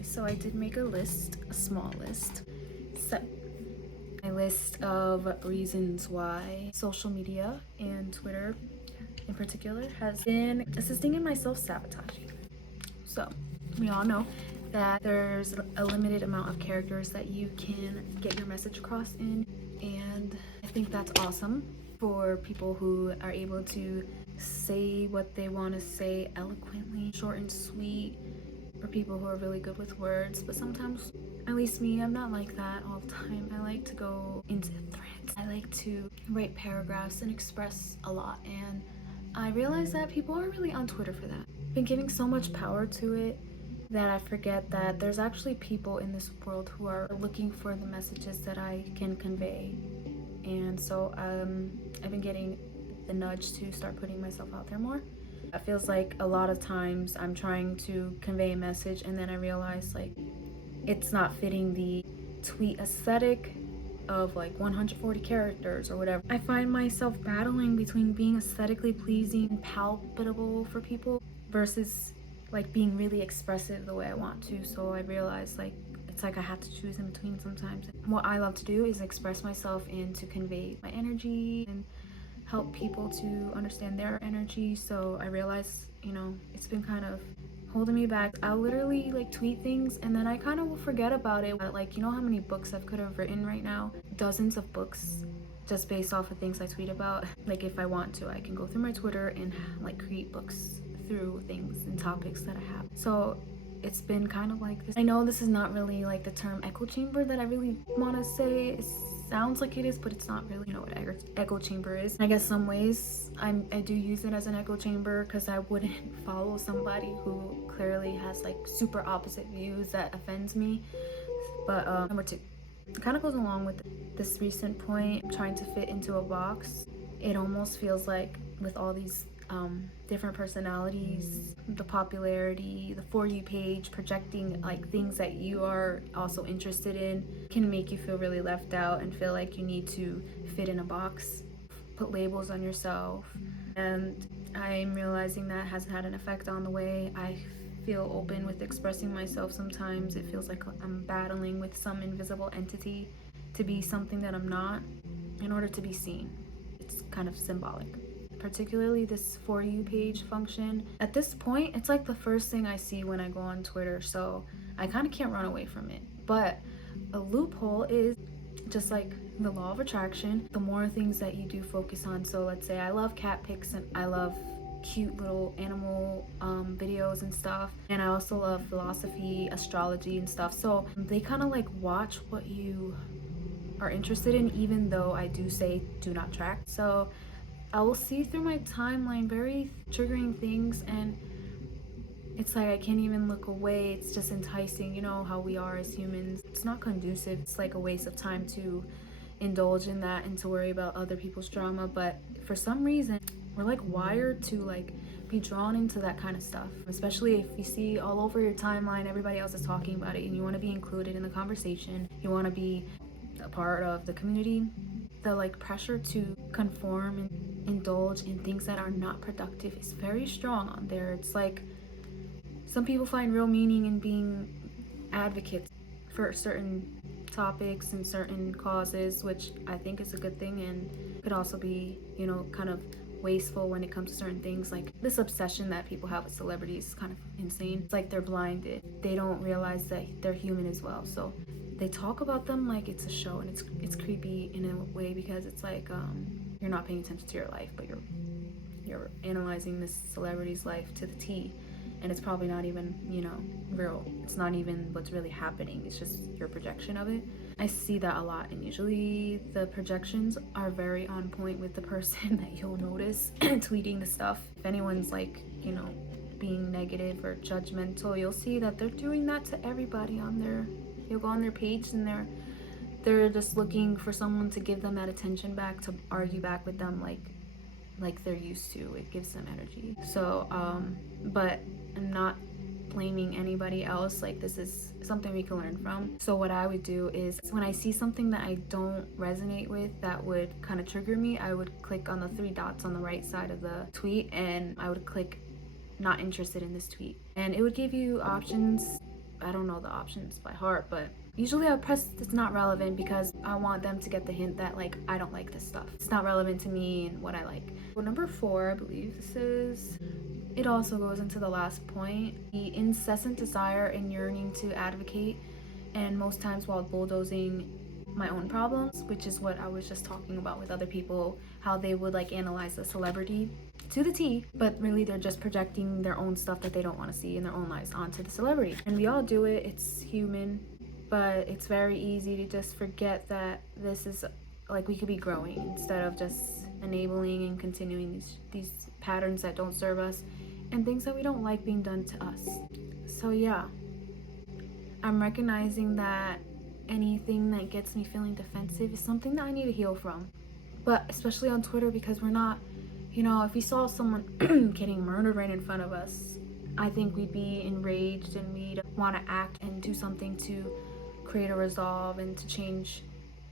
Okay, so I did make a list, a small list. So, my list of reasons why social media and Twitter in particular has been assisting in my self-sabotaging. So, we all know that there's a limited amount of characters that you can get your message across in, and I think that's awesome for people who are able to say what they want to say eloquently, short and sweet, for people who are really good with words. But sometimes, at least me, I'm not like that all the time. I like to go into threads. I like to write paragraphs and express a lot, and I realize that people are really on Twitter for that. I've been giving so much power to it that I forget that there's actually people in this world who are looking for the messages that I can convey. And so I've been getting the nudge to start putting myself out there more. It feels like a lot of times I'm trying to convey a message and then I realize like it's not fitting the tweet aesthetic of like 140 characters or whatever. I find myself battling between being aesthetically pleasing and palatable for people versus like being really expressive the way I want to. So I realize like it's like I have to choose in between sometimes. What I love to do is express myself and to convey my energy and help people to understand their energy. So I realize, it's been kind of holding me back. I'll literally like tweet things and then I kind of will forget about it. Like, you know how many books I've could have written right now? Dozens of books just based off of things I tweet about. Like if I want to, I can go through my Twitter and like create books through things and topics that I have. So it's been kind of like this. I know this is not really like the term echo chamber that I really want to say. It sounds like it is, but it's not really. You know what echo chamber is. I guess some ways I do use it as an echo chamber because I wouldn't follow somebody who clearly has like super opposite views that offends me. But number two, it kind of goes along with this recent point, trying to fit into a box. It almost feels like with all these different personalities, the popularity, the For You page, projecting like things that you are also interested in can make you feel really left out and feel like you need to fit in a box, put labels on yourself. And I'm realizing that has had an effect on the way I feel open with expressing myself. Sometimes it feels like I'm battling with some invisible entity to be something that I'm not in order to be seen. It's kind of symbolic. Particularly this For You page function. At this point, it's like the first thing I see when I go on Twitter, so I kind of can't run away from it. But a loophole is just like the law of attraction, the more things that you do focus on. So let's say I love cat pics and I love cute little animal videos and stuff, and I also love philosophy, astrology and stuff. So they kind of like watch what you are interested in, even though I do say do not track. So I will see through my timeline very triggering things, and it's like I can't even look away. It's just enticing. You know how we are as humans. It's not conducive. It's like a waste of time to indulge in that and to worry about other people's drama. But for some reason, we're like wired to like be drawn into that kind of stuff, especially if you see all over your timeline everybody else is talking about it and you want to be included in the conversation. You want to be a part of the community. The like pressure to conform and indulge in things that are not productive is very strong on there. It's like some people find real meaning in being advocates for certain topics and certain causes, which I think is a good thing, and could also be, kind of wasteful when it comes to certain things. Like this obsession that people have with celebrities is kind of insane. It's like they're blinded. They don't realize that they're human as well. So they talk about them like it's a show, and it's creepy in a way because it's like you're not paying attention to your life, but you're analyzing this celebrity's life to the T, and it's probably not even real. It's not even what's really happening. It's just your projection of it. I see that a lot, and usually the projections are very on point with the person that you'll notice tweeting the stuff. If anyone's like being negative or judgmental, you'll see that they're doing that to everybody on their. You'll go on their page and they're just looking for someone to give them that attention back, to argue back with them like they're used to. It gives them energy. So but I'm not blaming anybody else. Like this is something we can learn from. So what I would do is when I see something that I don't resonate with that would kind of trigger me, I would click on the three dots on the right side of the tweet and I would click not interested in this tweet, and it would give you options I don't know the options by heart, but usually I press it's not relevant because I want them to get the hint that like I don't like this stuff. It's not relevant to me and what I like. Well, number 4, I believe this is. It also goes into the last point, the incessant desire and yearning to advocate, and most times while bulldozing my own problems, which is what I was just talking about with other people, how they would like analyze a celebrity to the T, but really they're just projecting their own stuff that they don't want to see in their own lives onto the celebrity. And we all do it, it's human, but it's very easy to just forget that this is like we could be growing instead of just enabling and continuing these patterns that don't serve us and things that we don't like being done to us. So yeah, I'm recognizing that anything that gets me feeling defensive is something that I need to heal from. But especially on Twitter, because we're not, if we saw someone getting murdered right in front of us, I think we'd be enraged and we'd want to act and do something to create a resolve and to change,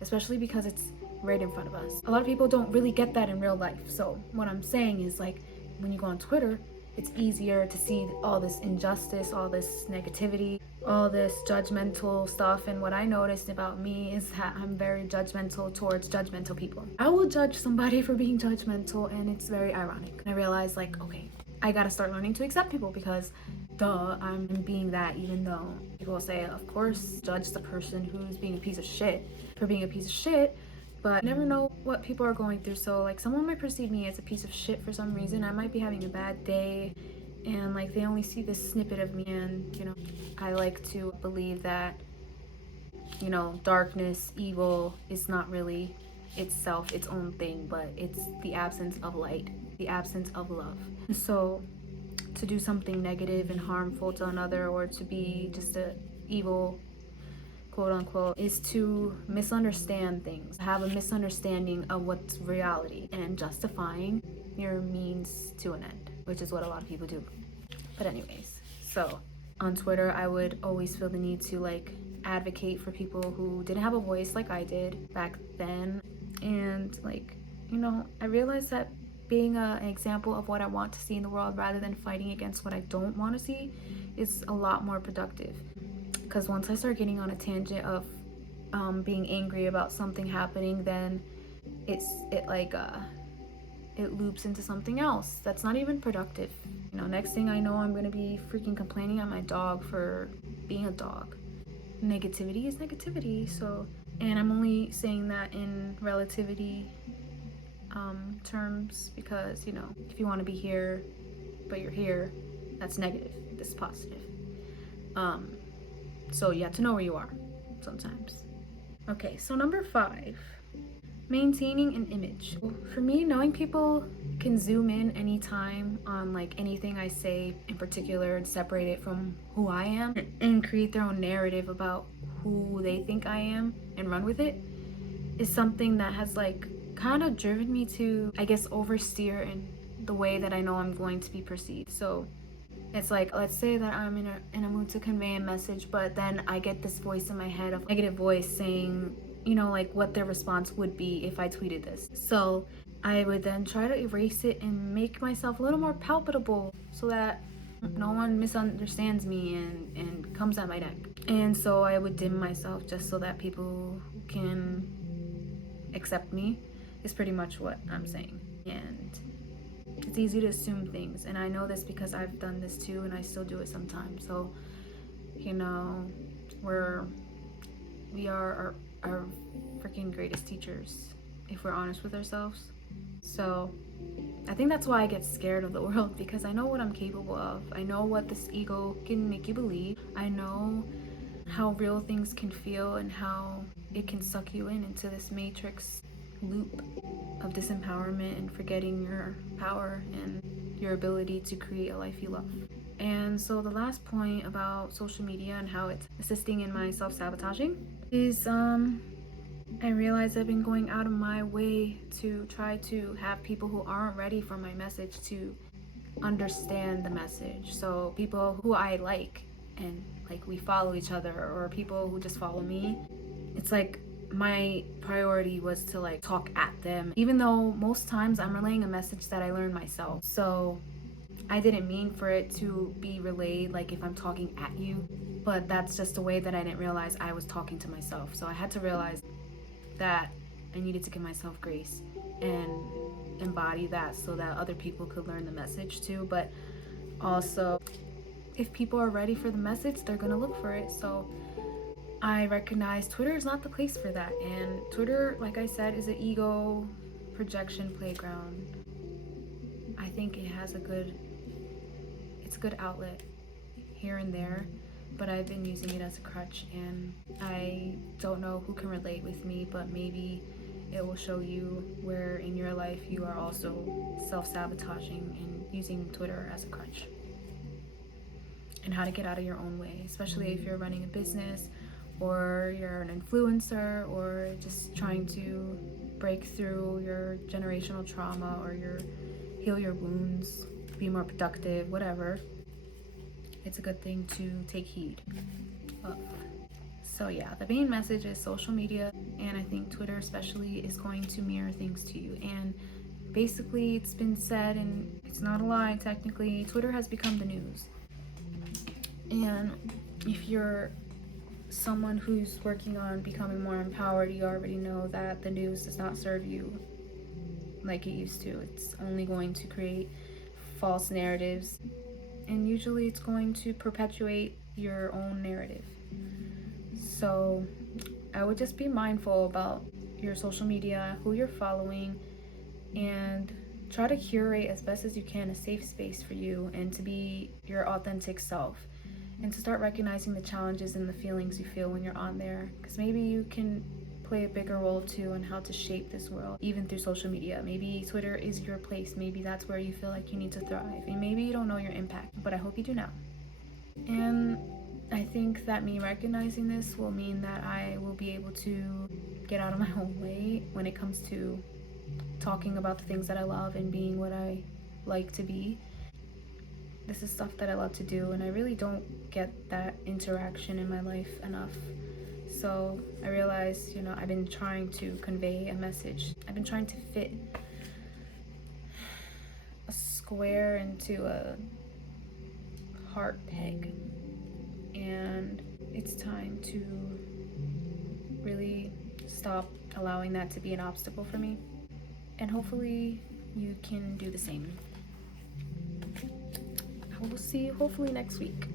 especially because it's right in front of us. A lot of people don't really get that in real life. So what I'm saying is like when you go on Twitter, it's easier to see all this injustice, all this negativity, all this judgmental stuff. And what I noticed about me is that I'm very judgmental towards judgmental people. I will judge somebody for being judgmental, and it's very ironic. And I realized like, okay, I gotta start learning to accept people because duh, I'm being that, even though people say, of course, judge the person who's being a piece of shit for being a piece of shit, but you never know what people are going through. So like someone might perceive me as a piece of shit for some reason. I might be having a bad day and like they only see this snippet of me, and I like to believe that darkness, evil is not really itself its own thing, but it's the absence of light, the absence of love. So to do something negative and harmful to another, or to be just a evil, quote unquote, is to misunderstand things, have a misunderstanding of what's reality, and justifying your means to an end, which is what a lot of people do. But anyways, so on Twitter, I would always feel the need to like advocate for people who didn't have a voice like I did back then. And like, I realized that being an example of what I want to see in the world rather than fighting against what I don't want to see is a lot more productive. Because once I start getting on a tangent of being angry about something happening, then it loops into something else that's not even productive. Next thing I know, I'm gonna be freaking complaining at my dog for being a dog. Negativity is negativity. So, and I'm only saying that in relativity terms because if you want to be here but you're here, that's negative. This is positive. So you have to know where you are sometimes. Okay, so number 5, maintaining an image. For me, knowing people can zoom in anytime on like anything I say in particular and separate it from who I am and create their own narrative about who they think I am and run with it is something that has like kind of driven me to, I guess, oversteer in the way that I know I'm going to be perceived. So it's like, let's say that I'm in a mood to convey a message, but then I get this voice in my head, of negative voice saying, like what their response would be if I tweeted this. So I would then try to erase it and make myself a little more palpable so that no one misunderstands me and comes at my neck. And so I would dim myself just so that people can accept me, is pretty much what I'm saying. And it's easy to assume things, and I know this because I've done this too, and I still do it sometimes. So we are our freaking greatest teachers if we're honest with ourselves. So I think that's why I get scared of the world, because I know what I'm capable of. I know what this ego can make you believe. I know how real things can feel and how it can suck you into this matrix loop of disempowerment and forgetting your power and your ability to create a life you love. And so the last point about social media and how it's assisting in my self-sabotaging is I realize I've been going out of my way to try to have people who aren't ready for my message to understand the message. So people who I like and like we follow each other, or people who just follow me, it's like my priority was to like talk at them, even though most times I'm relaying a message that I learned myself. So I didn't mean for it to be relayed like if I'm talking at you, but that's just a way that I didn't realize I was talking to myself. So I had to realize that I needed to give myself grace and embody that so that other people could learn the message too. But also, if people are ready for the message, they're gonna look for it. So I recognize Twitter is not the place for that. And Twitter, like I said, is an ego projection playground. I think it's a good outlet here and there, but I've been using it as a crutch, and I don't know who can relate with me, but maybe it will show you where in your life you are also self-sabotaging and using Twitter as a crutch, and how to get out of your own way, especially if you're running a business or you're an influencer or just trying to break through your generational trauma or heal your wounds, be more productive, whatever. It's a good thing to take heed of. So yeah, the main message is social media, and I think Twitter especially is going to mirror things to you. And basically, it's been said, and it's not a lie technically, Twitter has become the news. And if you're someone who's working on becoming more empowered, you already know that the news does not serve you like it used to. It's only going to create false narratives, and usually it's going to perpetuate your own narrative. So I would just be mindful about your social media, who you're following, and try to curate as best as you can a safe space for you and to be your authentic self, and to start recognizing the challenges and the feelings you feel when you're on there, because maybe you can play a bigger role too in how to shape this world, even through social media. Maybe Twitter is your place. Maybe that's where you feel like you need to thrive, and maybe you don't know your impact, but I hope you do now. And I think that me recognizing this will mean that I will be able to get out of my own way when it comes to talking about the things that I love and being what I like to be. This is stuff that I love to do, and I really don't get that interaction in my life enough. So I realized, I've been trying to convey a message. I've been trying to fit a square into a heart peg. And it's time to really stop allowing that to be an obstacle for me. And hopefully you can do the same. I will see you hopefully next week.